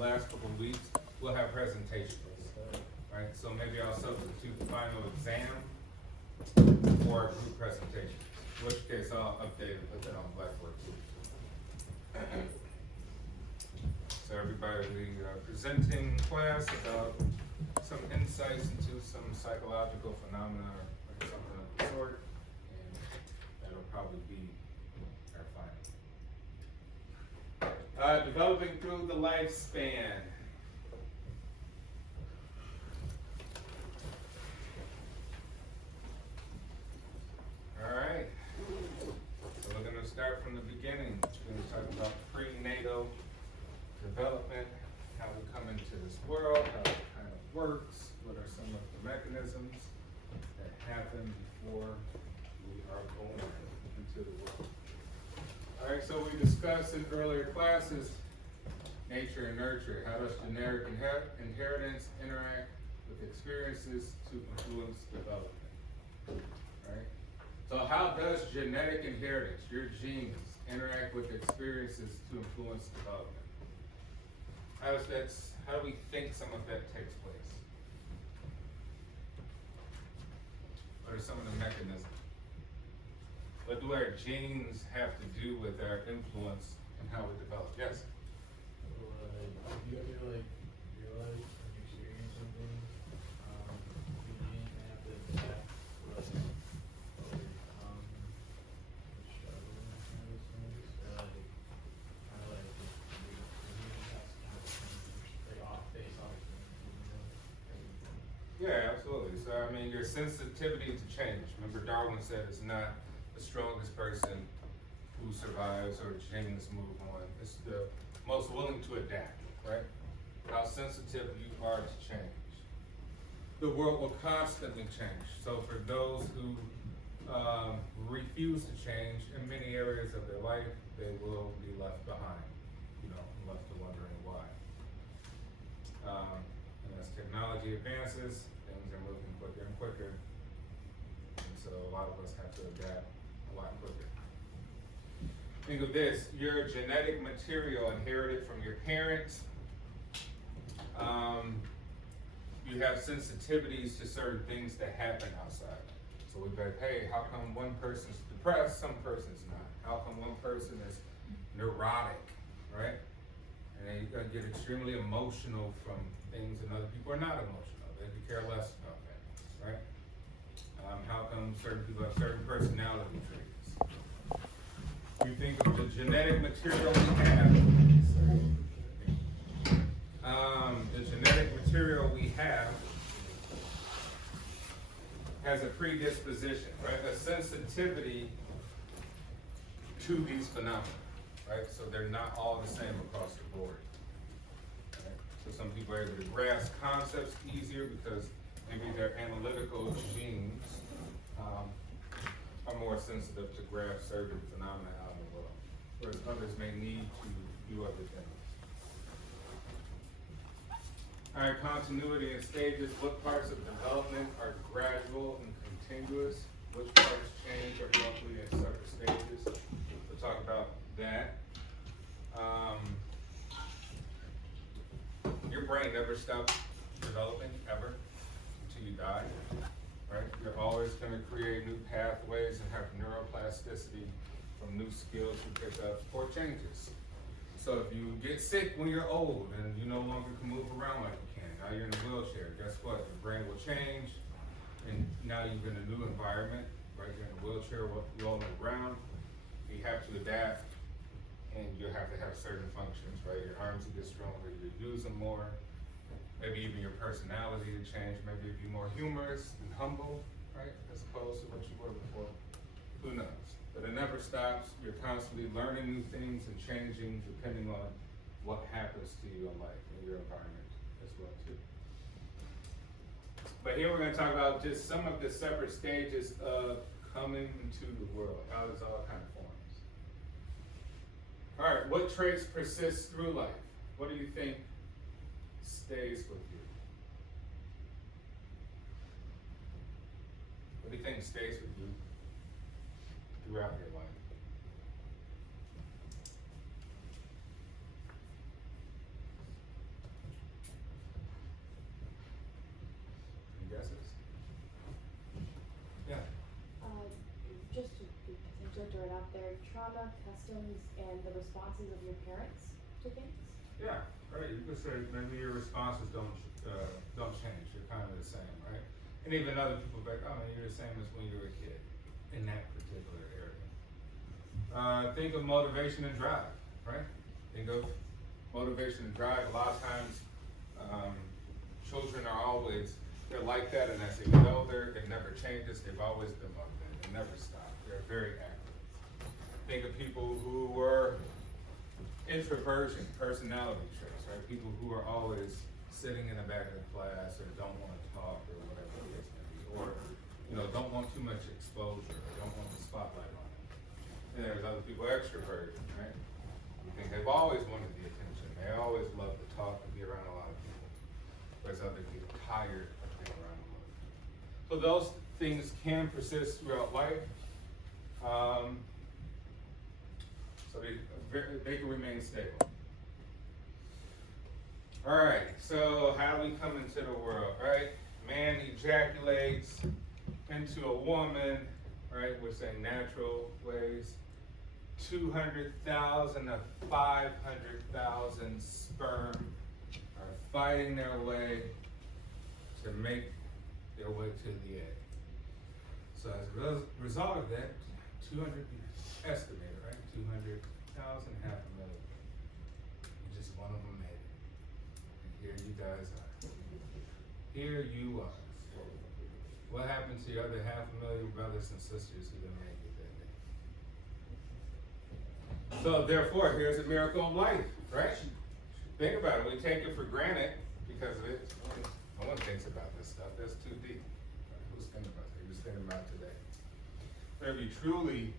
last couple of weeks, we'll have presentations, right? So maybe I'll substitute the final exam for a group presentation. In which case I'll update and put that on Blackboard too. So everybody will be presenting class about some insights into some psychological phenomena or something of the sort, and that'll probably be our final. Developing through the lifespan. All right, so we're going to start from the beginning. We're going to talk about prenatal development, how we come into this world, how it kind of works, what are some of the mechanisms that happen before we are born into the world. All right, so we discussed in earlier classes nature and nurture. How does genetic inheritance interact with experiences to influence development? Right? So how does genetic inheritance, your genes, interact with experiences to influence development? How do we think some of that takes place? What are some of the mechanisms? What do our genes have to do with our influence and how we develop? Yes? Do you ever realize when you experience something, your genes may have to adapt to overcome the struggle in some of those things? Or your genes have to kind of change, face off things, Yeah, absolutely. So, I mean, your sensitivity to change. Remember, Darwin said it's not the strongest person who survives or genes move on. It's the most willing to adapt, right? How sensitive you are to change. The world will constantly change. So for those who refuse to change in many areas of their life, they will be left behind, left to wondering why. And as technology advances, things are moving quicker and quicker. And so a lot of us have to adapt a lot quicker. Think of this, your genetic material inherited from your parents. You have sensitivities to certain things that happen outside. So we'd be like, hey, how come one person's depressed, some person's not? How come one person is neurotic, right? And then you're gonna get extremely emotional from things and other people are not emotional. They care less about that, right? How come certain people have certain personality traits? You think of the genetic material we have. The genetic material we have has a predisposition, right? A sensitivity to these phenomena, right? So they're not all the same across the board. Right? So some people are able to grasp concepts easier because maybe their analytical genes are more sensitive to grasp certain phenomena out in the world, whereas others may need to do other things. All right, continuity and stages. What parts of development are gradual and continuous? Which parts change abruptly at certain stages? We'll talk about that. Your brain never stops developing, ever, until you die, right? You're always going to create new pathways and have neuroplasticity from new skills you pick up or changes. So if you get sick when you're old and you no longer can move around like you can, now you're in a wheelchair, guess what? Your brain will change, and now you're in a new environment, right? You're in a wheelchair rolling around. You have to adapt, and you have to have certain functions, right? Your arms will get stronger, you use them more. Maybe even your personality to change. Maybe you'd be more humorous and humble, right? As opposed to what you were before. Who knows? But it never stops. You're constantly learning new things and changing depending on what happens to you in life and your environment as well too. But here we're going to talk about just some of the separate stages of coming into the world. How this all kind of forms. All right, what traits persist through life? What do you think stays with you? What do you think stays with you throughout your life? about their trauma, customs, and the responses of your parents to things? Yeah, right. You could say maybe your responses don't change. You're kind of the same, right? And even other people be like, oh, you're the same as when you were a kid in that particular area. Think of motivation and drive, right? Think of motivation and drive. A lot of times, children are always, they're like that, and as they get older, it never changes. They've always been motivated. They never stop. They're very active. Think of people who were introversion, personality traits, right? People who are always sitting in the back of the class or don't want to talk or whatever it is may be, or don't want too much exposure or don't want the spotlight on them. And there's other people, extroverted, right? You think they've always wanted the attention. They always love to talk and be around a lot of people. Whereas others get tired of being around a lot of people. So those things can persist throughout life. So they can remain stable. All right, so how do we come into the world, right? Man ejaculates into a woman, right? We're saying natural ways. 200,000 to 500,000 sperm are fighting their way to make their way to the egg. So as a result of that, 200 estimated, right? 200,000, 500,000. And just one of them made it. And here you guys are. Here you are. What happened to your other 500,000 brothers and sisters who didn't make it that day? So therefore, here's a miracle of life, right? Think about it. We take it for granted because of it. No one thinks about this stuff. That's too deep. Who's thinking about it? Who's thinking about it today? But if you truly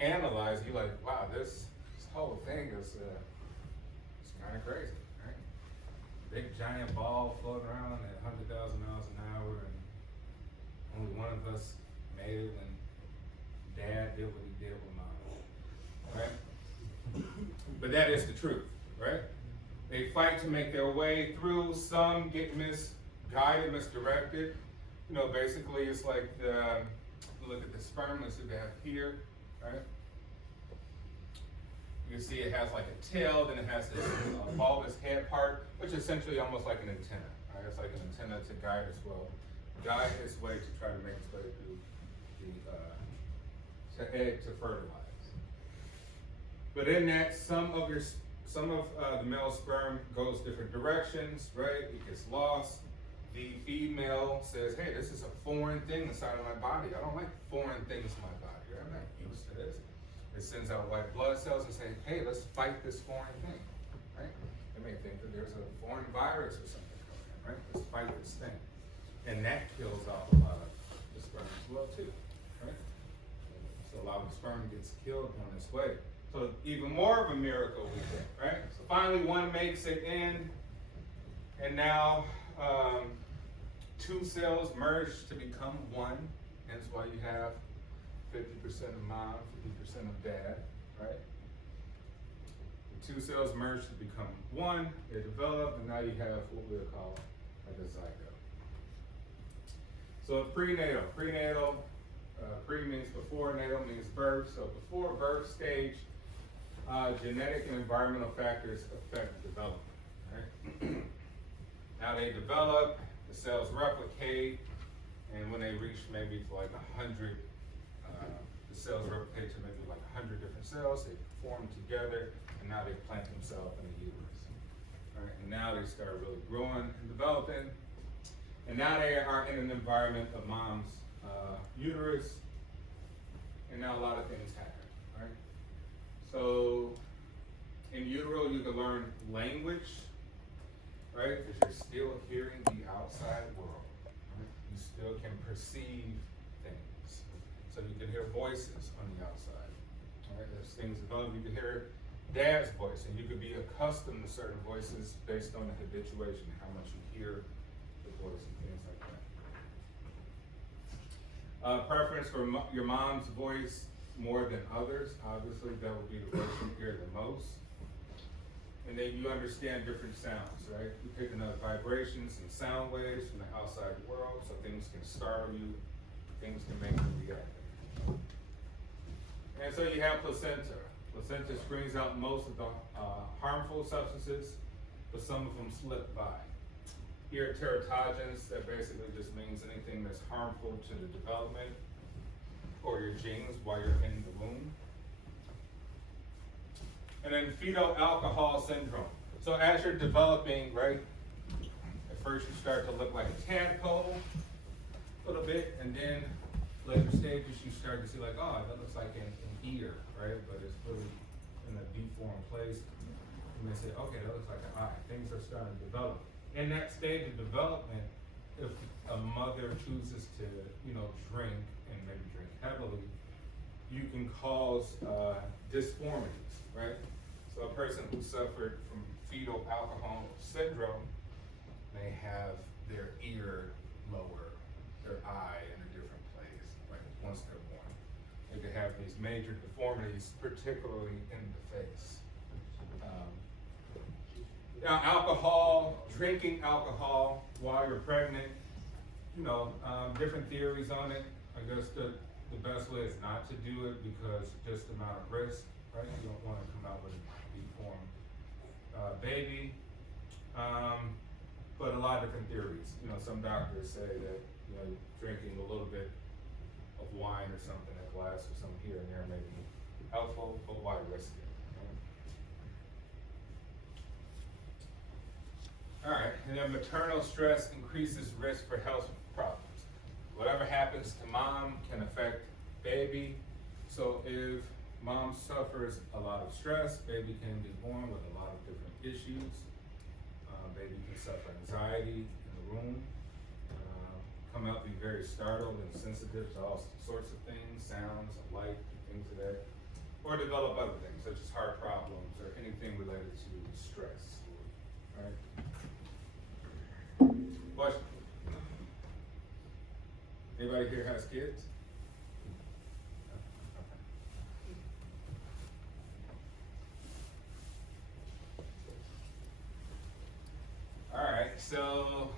analyze, you're like, wow, this whole thing is it's kind of crazy, right? Big giant ball floating around at 100,000 miles an hour, and only one of us made it when Dad did what he did with Mom, right? But that is the truth, right? They fight to make their way through. Some get misguided, misdirected. Basically it's like look at the sperm. Let's see what they have here, right? You can see it has like a tail, then it has this bulbous head part, which is essentially almost like an antenna, right? It's like an antenna to guide its way to try to make its way through the egg to fertilize. But in that, some of the male sperm goes different directions, right? It gets lost. The female says, hey, this is a foreign thing inside of my body. I don't like foreign things in my body. I'm not used to this. It sends out white blood cells and says, hey, let's fight this foreign thing, right? They may think that there's a foreign virus or something coming in, right? Let's fight this thing. And that kills off a lot of the sperm as well, too, right? So a lot of the sperm gets killed on its way. So even more of a miracle, we think, right? So finally one makes it in, and now two cells merge to become one. Hence why you have 50% of mom, 50% of dad, right? The two cells merge to become one, they develop, and now you have what we'll call like a zygote. So prenatal. Pre means before, natal means birth. So before birth stage, genetic and environmental factors affect development, right? Now they develop, the cells replicate, and when they reach maybe like 100, the cells replicate to maybe like 100 different cells, they form together, and now they plant themselves in the uterus. Right? And now they start really growing and developing, and now they are in an environment of mom's uterus, and now a lot of things happen, right? So in utero, you can learn language, right? Because you're still hearing the outside world. Right? You still can perceive things. So you can hear voices on the outside. Right? As things develop, you can hear dad's voice, and you could be accustomed to certain voices based on the habituation, how much you hear the voice and things like that. Preference for your mom's voice more than others. Obviously, that would be the voice you hear the most. And then you understand different sounds, right? You're picking up vibrations and sound waves from the outside world, so things can startle you, things can make you react. And so you have placenta. Placenta screens out most of the harmful substances, but some of them slip by. Here, teratogens, that basically just means anything that's harmful to the development or your genes while you're in the womb. And then fetal alcohol syndrome. So as you're developing, right, at first you start to look like a tadpole a little bit, and then later stages you start to see like, oh, that looks like an ear, right? But it's really in a deformed place. And they say, okay, that looks like an eye. Things are starting to develop. In that stage of development, if a mother chooses to, drink and maybe drink heavily, you can cause dysformities, right? So a person who suffered from fetal alcohol syndrome may have their ear lower, their eye in a different place, right? Once they're born. They could have these major deformities, particularly in the face. Now, alcohol, drinking alcohol while you're pregnant, different theories on it. I guess the best way is not to do it because just the amount of risk, right? You don't want to come out with a deformed baby. But a lot of different theories. Some doctors say that, drinking a little bit of wine or something, a glass or something here and there may be helpful, but why risk it? All right, and then maternal stress increases risk for health problems. Whatever happens to mom can affect baby. So if mom suffers a lot of stress, baby can be born with a lot of different issues. Baby can suffer anxiety in the womb, come out be very startled and sensitive to all sorts of things, sounds, light, things of that, or develop other things such as heart problems or anything related to stress. Right? Question? Anybody here has kids? All right, so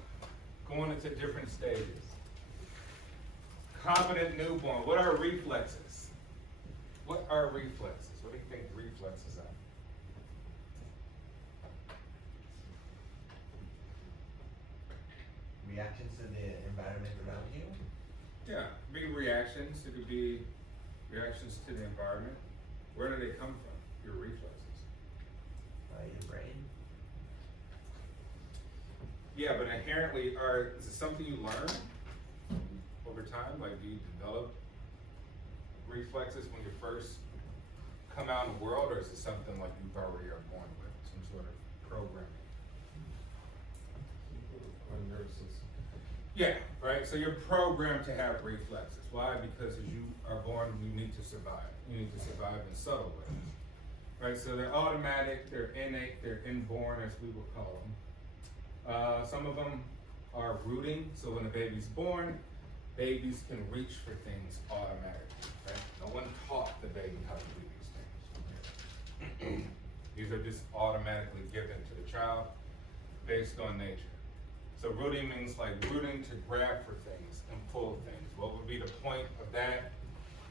going into different stages. Competent newborn. What are reflexes? What are reflexes? What do you think reflexes are? Reactions to the environment around you? Yeah, big reactions. It could be reactions to the environment. Where do they come from? Your reflexes. Your brain? Yeah, but inherently, is it something you learn over time? Like, do you develop reflexes when you first come out in the world, or is it something like you already are born with, some sort of programming? Yeah, right. So you're programmed to have reflexes. Why? Because as you are born, you need to survive. You need to survive in subtle ways. Right. So they're automatic, they're innate, they're inborn, as we would call them. Some of them are rooting. So when a baby's born, babies can reach for things automatically. Right. No one taught the baby how to do these things. These are just automatically given to the child based on nature. So rooting means like rooting to grab for things and pull things. What would be the point of that?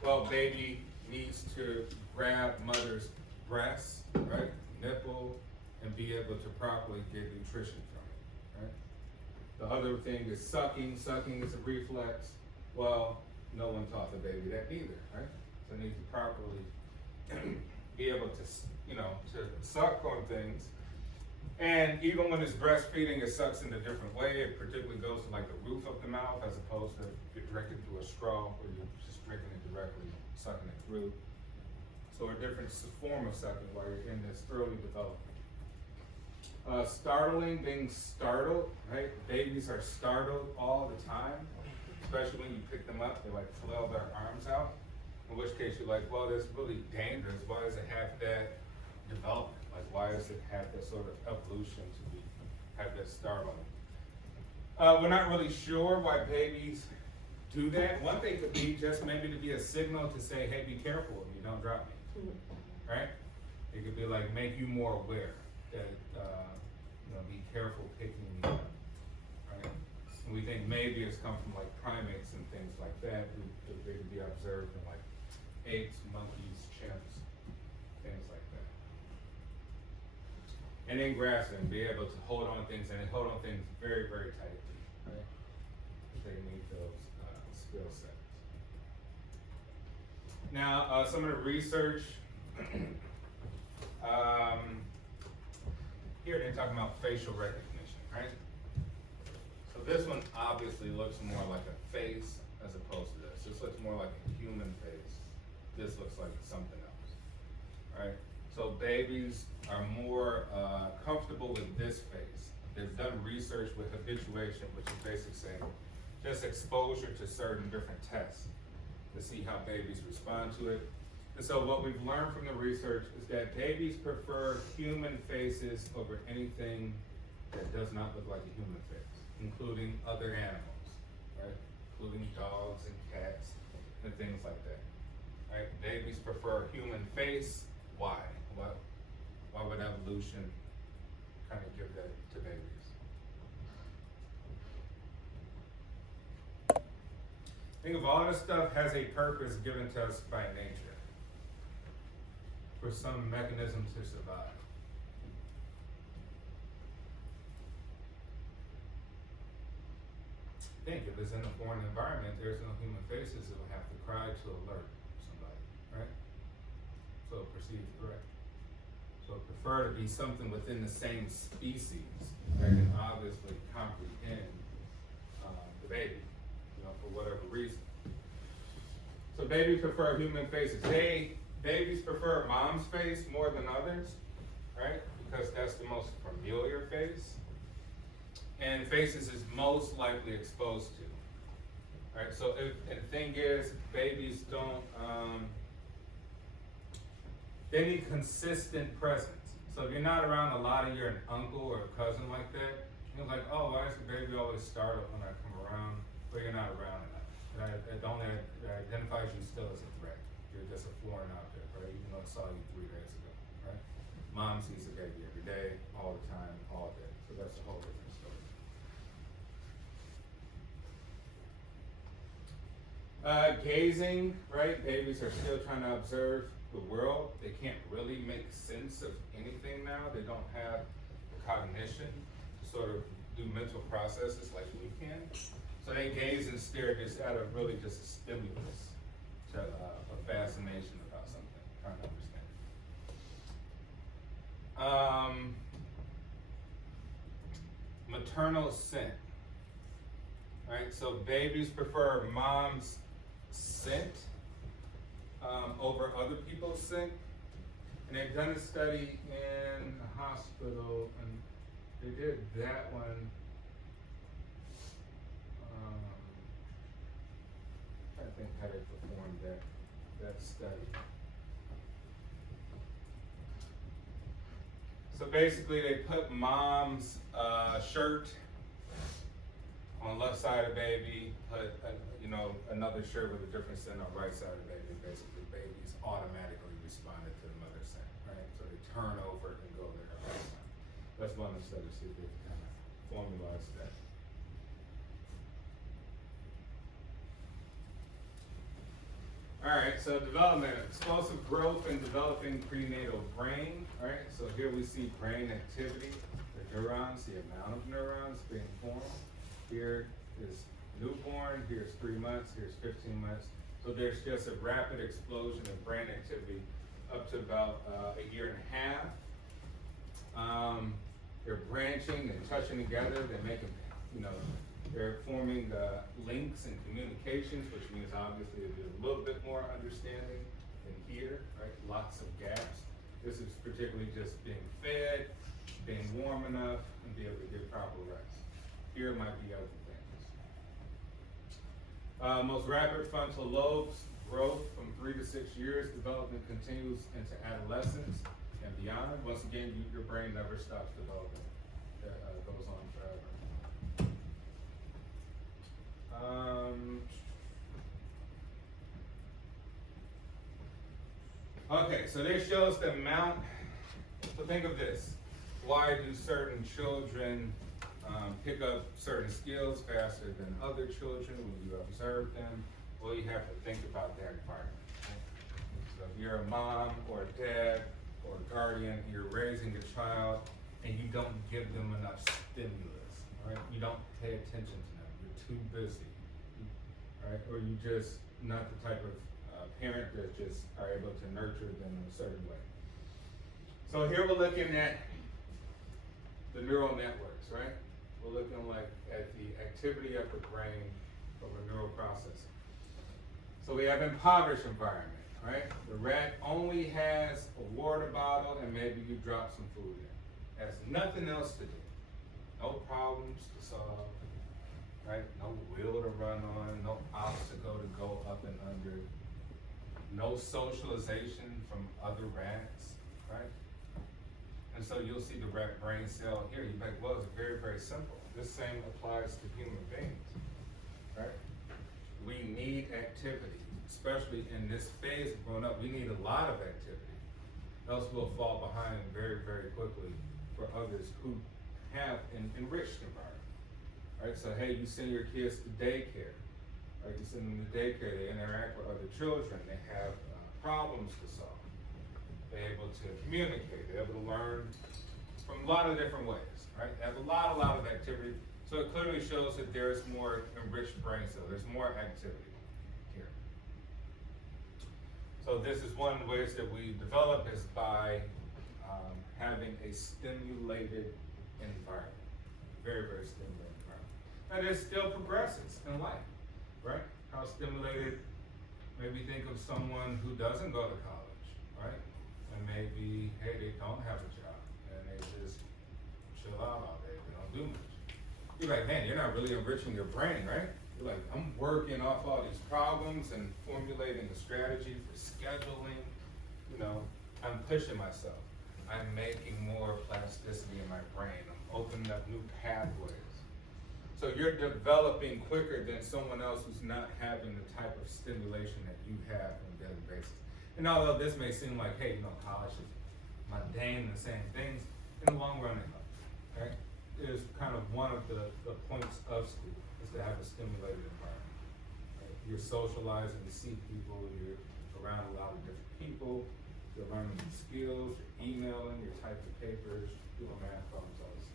Well, baby needs to grab mother's breast, right, nipple, and be able to properly get nutrition from it, right? The other thing is sucking. Sucking is a reflex. Well, no one taught the baby that either, right? So it needs to properly be able to, to suck on things. And even when it's breastfeeding, it sucks in a different way. It particularly goes to like the roof of the mouth as opposed to you're drinking through a straw where you're just drinking it directly, sucking it through. So a different form of sucking while you're in this early development. Startling, being startled, right? Babies are startled all the time, especially when you pick them up, they like flail their arms out. In which case you're like, well, that's really dangerous. Why does it have that development? Like, why does it have that sort of evolution to have that startling? We're not really sure why babies do that. One thing could be just maybe to be a signal to say, hey, be careful of me, don't drop me, right? It could be like make you more aware that, be careful picking me up, right? And we think maybe it's come from like primates and things like that. They could be observed in like apes, monkeys, chimps, things like that. And then grasping, be able to hold on things, and they hold on things very, very tightly, right? They need those skill sets. Now, some of the research, here they're talking about facial recognition, right? So this one obviously looks more like a face as opposed to this. This looks more like a human face. This looks like something else, right? So babies are more comfortable with this face. They've done research with habituation, which is basically saying just exposure to certain different tests to see how babies respond to it. And so what we've learned from the research is that babies prefer human faces over anything that does not look like a human face, including other animals, right? Including dogs and cats and things like that, right? Babies prefer a human face. Why? Why would evolution kind of give that to babies? Think of all this stuff has a purpose given to us by nature for some mechanism to survive. Think if it's in a foreign environment, there's no human faces, it will have to cry to alert somebody, right? So perceived threat. So prefer to be something within the same species that can obviously comprehend the baby, for whatever reason. So babies prefer human faces. Babies prefer mom's face more than others, right? Because that's the most familiar face. And faces is most likely exposed to, right? So and the thing is, babies don't, they need consistent presence. So if you're not around a lot of your uncle or a cousin like that, you're like, oh, why does the baby always startle when I come around? But you're not around enough. It identifies you still as a threat. You're just a foreign object, right? Even though I saw you 3 days ago, right? Mom sees a baby every day, all the time, all day. So that's a whole different story. Gazing, right? Babies are still trying to observe the world. They can't really make sense of anything now. They don't have the cognition to sort of do mental processes like we can. So they gaze and stare just out of really just a stimulus to a fascination about something, trying to understand. Maternal scent, right? So babies prefer mom's scent over other people's scent. And they've done a study in a hospital, and they did that one. I think how they performed that study. So basically, they put mom's shirt on the left side of the baby, put another shirt with a different scent on the right side of the baby. Basically, babies automatically responded to the mother's scent, right? So they turn over and go there the right time. That's one of the studies that they kind of formalized that. All right, so development, explosive growth and developing prenatal brain. All right, so here we see brain activity, the neurons, the amount of neurons being formed. Here is newborn, here's 3 months, here's 15 months. So there's just a rapid explosion of brain activity up to about a year and a half. They're branching and touching together. They're making, they're forming links and communications, which means obviously there's a little bit more understanding than here, right? Lots of gaps. This is particularly just being fed, being warm enough, and be able to get proper rest. Here might be other things. Most rapid frontal lobes growth from 3 to 6 years. Development continues into adolescence and beyond. Once again, your brain never stops developing. That goes on forever. Okay, so this shows the amount. So think of this. Why do certain children pick up certain skills faster than other children when you observe them? Well, you have to think about their environment. Right? So if you're a mom or a dad or a guardian, and you're raising a child and you don't give them enough stimulus, right? You don't pay attention to them. You're too busy, right? Or you just not the type of parent that just are able to nurture them in a certain way. So here we're looking at the neural networks, right? We're looking at the activity of the brain for neural processing. So we have impoverished environment, right? The rat only has a water bottle and maybe you drop some food in. Has nothing else to do. No problems to solve, right? No wheel to run on, no obstacle to go up and under. No socialization from other rats, right? And so you'll see the rat brain cell here. You're like, well, it's very, very simple. This same applies to human beings, right? We need activity, especially in this phase of growing up. We need a lot of activity, else we'll fall behind very, very quickly for others who have an enriched environment, right? So, hey, you send your kids to daycare. Right, you send them to daycare, they interact with other children, they have problems to solve. They're able to communicate, they're able to learn from a lot of different ways, right? They have a lot of activity. So it clearly shows that there's more enriched brain cells, there's more activity here. So this is one of the ways that we develop is by having a stimulated environment, very, very stimulated environment. And it still progresses in life. Right? How stimulated, maybe think of someone who doesn't go to college, right? And maybe, hey, they don't have a job and they just chill out all day, they don't do much. You're like, man, you're not really enriching your brain, right? You're like, I'm working off all these problems and formulating a strategy for scheduling, I'm pushing myself. I'm making more plasticity in my brain. I'm opening up new pathways. So you're developing quicker than someone else who's not having the type of stimulation that you have on a daily basis. And although this may seem like, hey, college is mundane and the same things, in the long run it helps, right? It is kind of one of the points of school, is to have a stimulated environment. Right? You're socializing, you see people, you're around a lot of different people, you're learning new skills, you're emailing, you're typing papers, doing math problems, all this.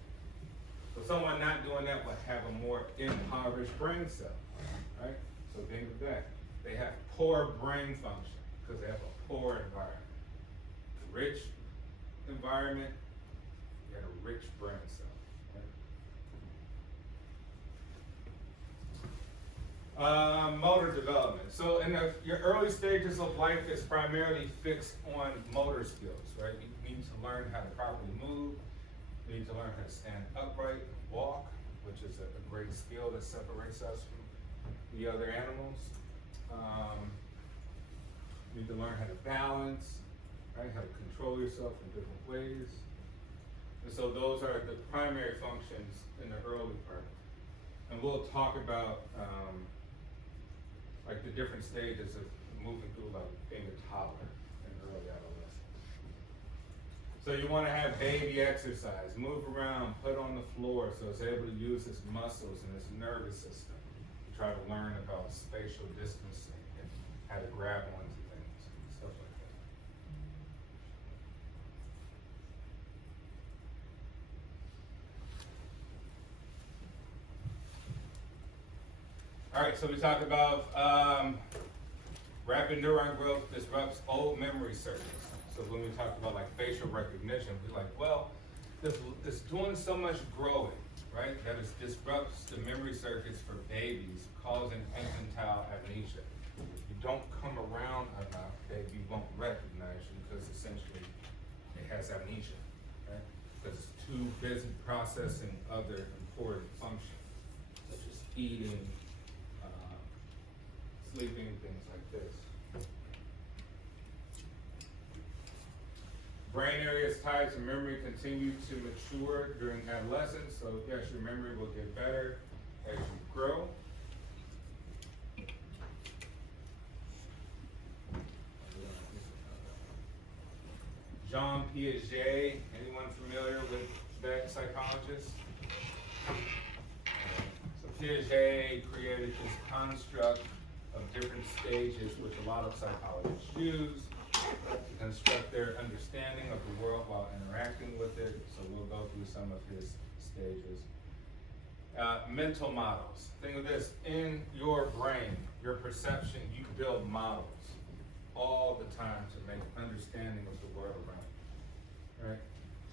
So someone not doing that would have a more impoverished brain cell, right? So think of that. They have poor brain function because they have a poor environment. Rich environment, you have a rich brain cell. Right? Motor development. So in your early stages of life, it's primarily fixed on motor skills, right? You need to learn how to properly move. You need to learn how to stand upright, walk, which is a great skill that separates us from the other animals. You need to learn how to balance, right? How to control yourself in different ways. And so those are the primary functions in the early part. And we'll talk about like the different stages of moving through like being a toddler in early adolescence. So you want to have baby exercise, move around, put on the floor so it's able to use its muscles and its nervous system to try to learn about spatial distancing and how to grab onto things and stuff like that. All right, so we talked about rapid neuron growth disrupts old memory circuits. So when we talked about like facial recognition, we're like, well, it's doing so much growing, right? That it disrupts the memory circuits for babies, causing infantile amnesia. If you don't come around enough, baby won't recognize you because essentially it has amnesia, right? Because it's too busy processing other important functions, such as eating, sleeping, things like this. Brain areas tied to memory continue to mature during adolescence, so yes, your memory will get better as you grow. Jean Piaget, anyone familiar with that psychologist? So Piaget created this construct of different stages, which a lot of psychologists use, to construct their understanding of the world while interacting with it. So we'll go through some of his stages. Mental models. Think of this, in your brain, your perception, you build models all the time to make understanding of the world around you, right?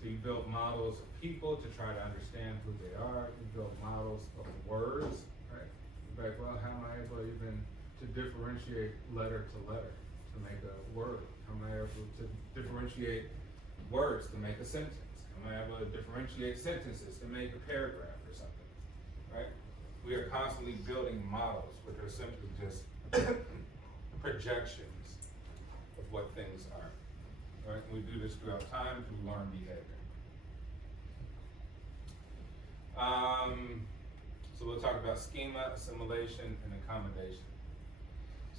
So you build models of people to try to understand who they are. You build models of words, right? You're like, well, how am I able even to differentiate letter to letter to make a word? How am I able to differentiate words to make a sentence? How am I able to differentiate sentences to make a paragraph or something, right? We are constantly building models, which are simply just projections of what things are, right? We do this throughout time to learn behavior. So we'll talk about schema, assimilation, and accommodation.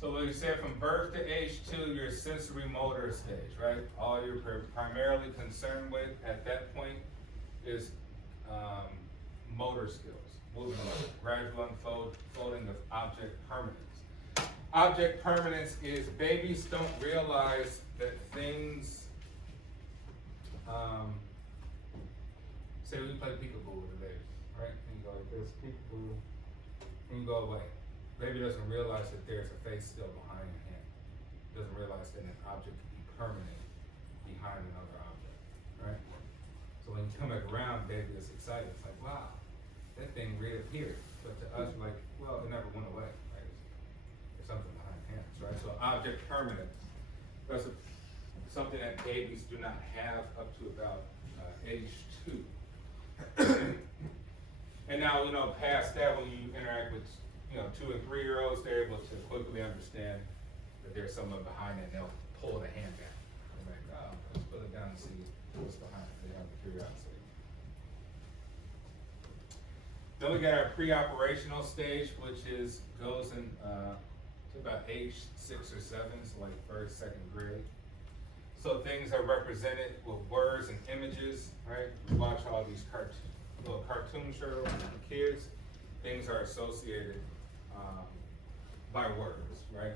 So like we said, from birth to age 2, your sensory motor stage, right? All you're primarily concerned with at that point is motor skills, moving on, gradual unfolding of object permanence. Object permanence is babies don't realize that things, say we play peekaboo with a baby, right? And you go like this, peekaboo, and you go away. Baby doesn't realize that there's a face still behind your hand. Doesn't realize that an object can be permanent behind another object, right? So when you come back around, baby is excited. It's like, wow, that thing reappeared. But to us, we're like, well, it never went away, right? There's something behind hands, right? So object permanence. That's something that babies do not have up to about age 2. And now, past that, when you interact with 2 and 3-year-olds, they're able to quickly understand that there's someone behind it, and they'll pull the hand down. They're like, oh, let's put it down and see what's behind it. They have the curiosity. Then we got our pre-operational stage, which goes in to about age 6 or 7, so like 1st, 2nd grade. So things are represented with words and images, right? We watch all these little cartoon shows for kids. Things are associated by words, right?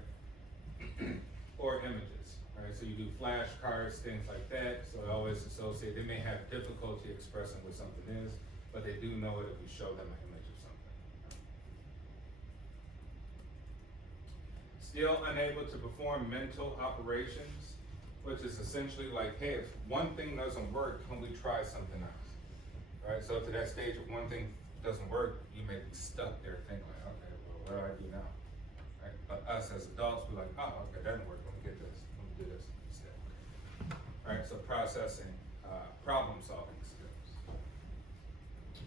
Or images, right? So you do flashcards, things like that. So it always associate. They may have difficulty expressing what something is, but they do know it if we show them an image of something. Still unable to perform mental operations, which is essentially like, hey, if one thing doesn't work, can we try something else? Right? So to that stage, if one thing doesn't work, you may be stuck there thinking, like, okay, well, what do I do now? Right? But us as adults, we're like, oh, okay, that didn't work. Let me get this. Let me do this instead. All right, so processing, problem solving skills.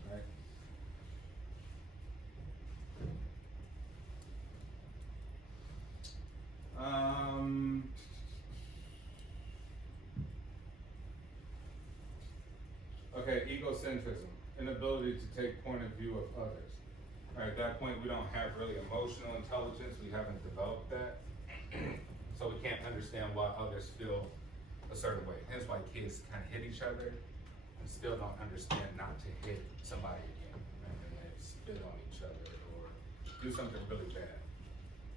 Right? Okay, egocentrism, inability to take point of view of others. All right, at that point, we don't have really emotional intelligence. We haven't developed that. So we can't understand why others feel a certain way. Hence why kids kind of hit each other and still don't understand not to hit somebody again. And then they spit on each other or do something really bad.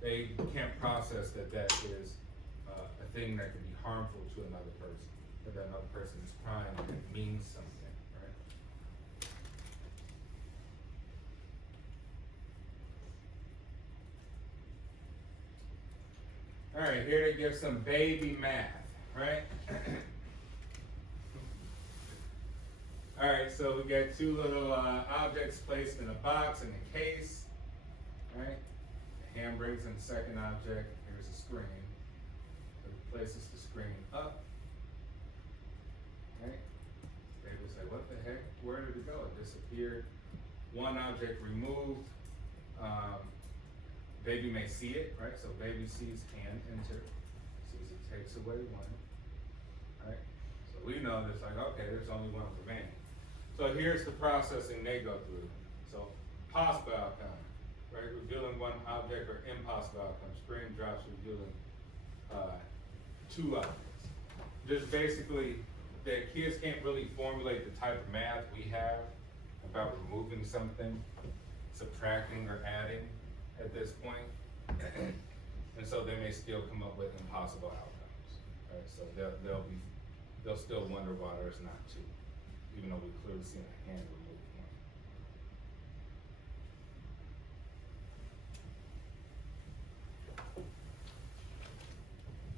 They can't process that that is a thing that can be harmful to another person. That another person is crying and it means something. All right, here to give some baby math, right? All right, so we got 2 little objects placed in a box in a case, right? The hand brings in the second object. Here's a screen. So it places the screen up, right? They would say, what the heck? Where did it go? It disappeared. One object removed. Baby may see it, right? So baby sees hand enter, sees it takes away 1, right? So we know there's like, okay, there's only 1 remaining. So here's the processing they go through. So possible outcome, right? Revealing 1 object or impossible outcome. Screen drops revealing 2 objects. Just basically that kids can't really formulate the type of math we have about removing something, subtracting or adding at this point. And so they may still come up with impossible outcomes. right? So they'll still wonder why there's not two, even though we clearly see a hand removed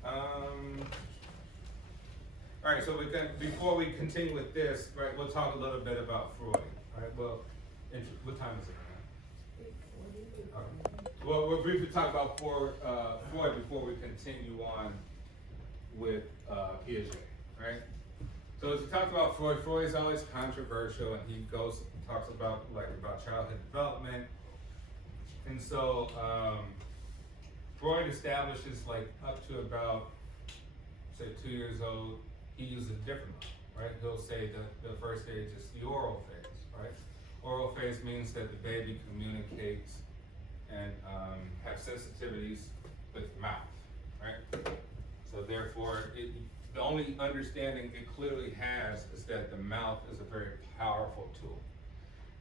one. All right, so before we continue with this, right, we'll talk a little bit about Freud, right? Well, what time is it now? Okay. Well, we'll briefly talk about Freud before we continue on with Piaget, right? So as we talked about Freud, Freud is always controversial, and he talks about childhood development, and so Freud establishes up to about say 2 years old. He uses a different model, right? He'll say that the first stage is the oral phase, right? Oral phase means that the baby communicates and have sensitivities with mouth, right? So therefore, the only understanding it clearly has is that the mouth is a very powerful tool,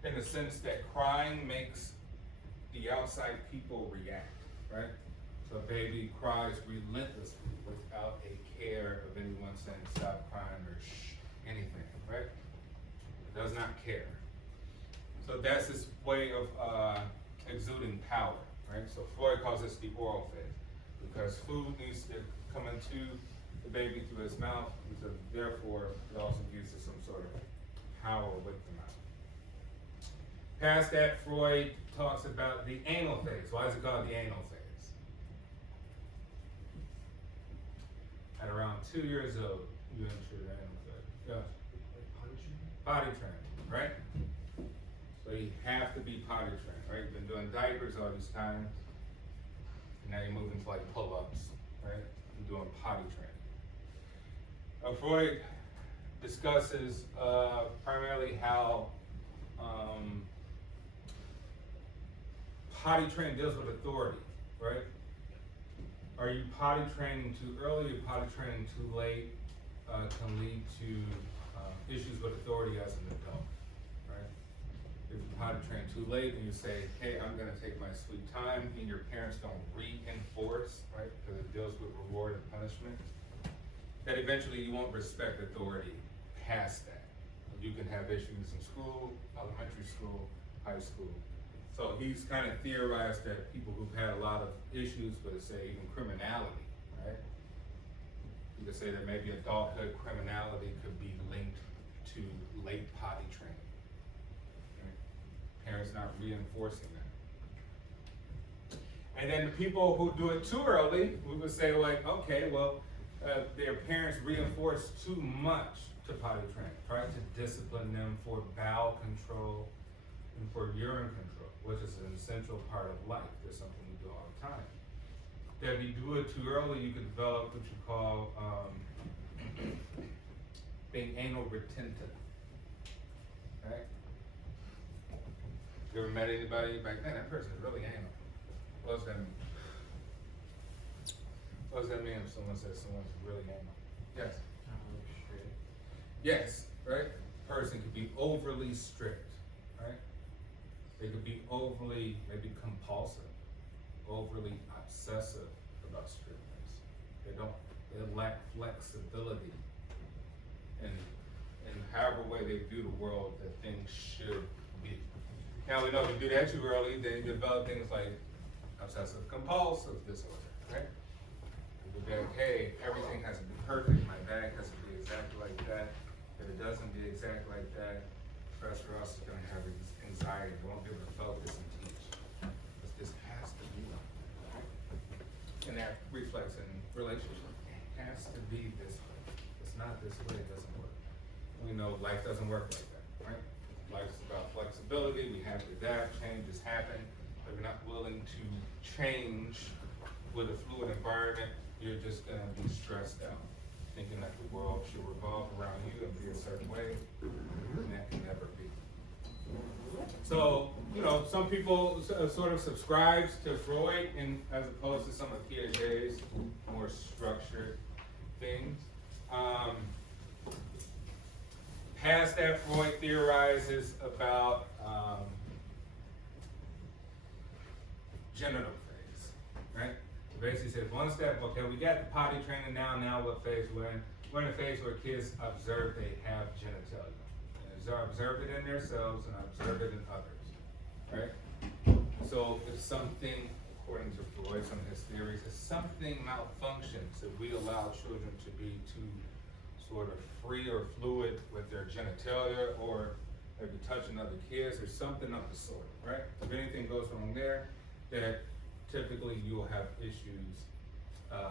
in the sense that crying makes the outside people react, right? So a baby cries relentlessly without a care of anyone saying stop crying or shh, anything, right? It does not care. So that's his way of exuding power, right? So Freud calls this the oral phase, because food needs to come into the baby through his mouth, and so therefore it also gives it some sort of power with the mouth. Past that, Freud talks about the anal phase. Why is it called the anal phase? At around 2 years old, you enter the anal phase. Yes. Potty training, right? So you have to be potty trained, right? You've been doing diapers all this time, and now you're moving to pull-ups, right? You're doing potty training. Freud discusses primarily how potty training deals with authority, right? Are you potty training too early or potty training too late can lead to issues with authority as an adult, right? If you potty train too late and you say, hey, I'm gonna take my sweet time, and your parents don't reinforce, right? Because it deals with reward and punishment, that eventually you won't respect authority past that. You can have issues in school, elementary school, high school. So he's kind of theorized that people who've had a lot of issues with, say, even criminality, right? You could say that maybe adulthood criminality could be linked to late potty training. Right? Parents not reinforcing that. And then the people who do it too early, we would say okay, well, their parents reinforce too much to potty train, try to discipline them for bowel control and for urine control, which is an essential part of life. It's something we do all the time. That if you do it too early, you can develop what you call being anal retentive, right? You ever met anybody back then? That person is really anal. What does that mean? What does that mean if someone says someone's really anal? Yes? Yes, right? Person could be overly strict, right? They could be overly, maybe compulsive, overly obsessive about strictness. They lack flexibility in however way they view the world that things should be. Now we know if you do that too early, then you develop things like obsessive compulsive disorder, right? You be like, hey, everything has to be perfect, my bag has to be exactly like that. If it doesn't be exactly like that, Professor Ross is gonna have anxiety, won't be able to focus and teach. Because this has to be like that, right? And that reflects in relationships. It has to be this way. It's not this way, it doesn't work. We know life doesn't work like that, right? Life's about flexibility, we have to adapt, changes happen. If you're not willing to change with a fluid environment, you're just gonna be stressed out, thinking that the world should revolve around you and be a certain way, and that can never be. So, some people sort of subscribes to Freud, and as opposed to some of Piaget's more structured things. Past that, Freud theorizes about genital phase, right? Basically says one step, okay, we got the potty training now what phase we're in? We're in a phase where kids observe they have genitalia. They observe it in themselves and observe it in others, right? So if something, according to Freud, some of his theories, if something malfunctions, if we allow children to be too sort of free or fluid with their genitalia, or maybe touching other kids, or something of the sort, right? If anything goes wrong there, that typically you'll have issues,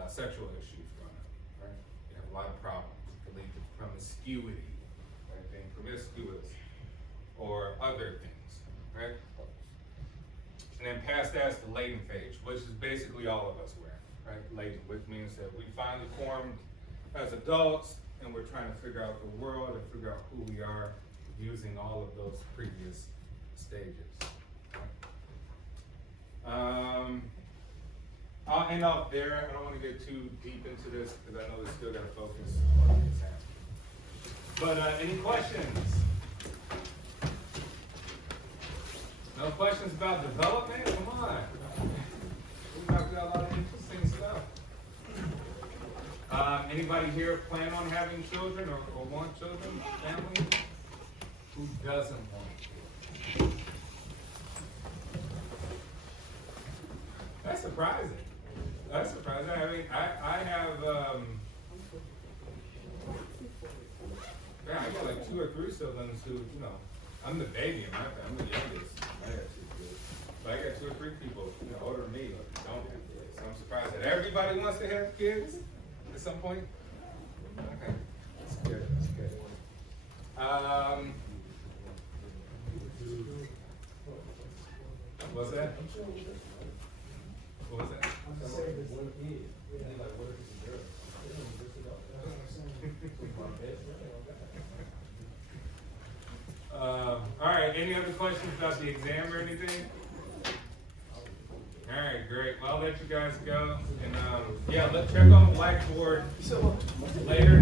sexual issues growing up, right? You have a lot of problems. It could lead to promiscuity, right? Being promiscuous, or other things, right? And then past that's the latent phase, which is basically all of us we're in, right? Latent, which means that we finally formed as adults, and we're trying to figure out the world and figure out who we are using all of those previous stages. I'll end off there. I don't want to get too deep into this because I know we still got to focus on the exam. But any questions? No questions about development? Come on. We talked about a lot of interesting stuff. Anybody here plan on having children or want children, family? Who doesn't want kids? That's surprising. That's surprising. I mean, I have, I got like 2 or 3 siblings who, you know, I'm the baby in my family, I'm the youngest. I have 2 kids. But I got 2 or 3 people, you know, older than me who don't have kids. So I'm surprised that everybody wants to have kids at some point. Okay, that's good, that's good. What's that? What was that? I'm saying this one kid, like, what if it's a girl? They don't exist about that. All right, any other questions about the exam or anything? All right, great. Well, I'll let you guys go. And yeah, let's check on the blackboard later.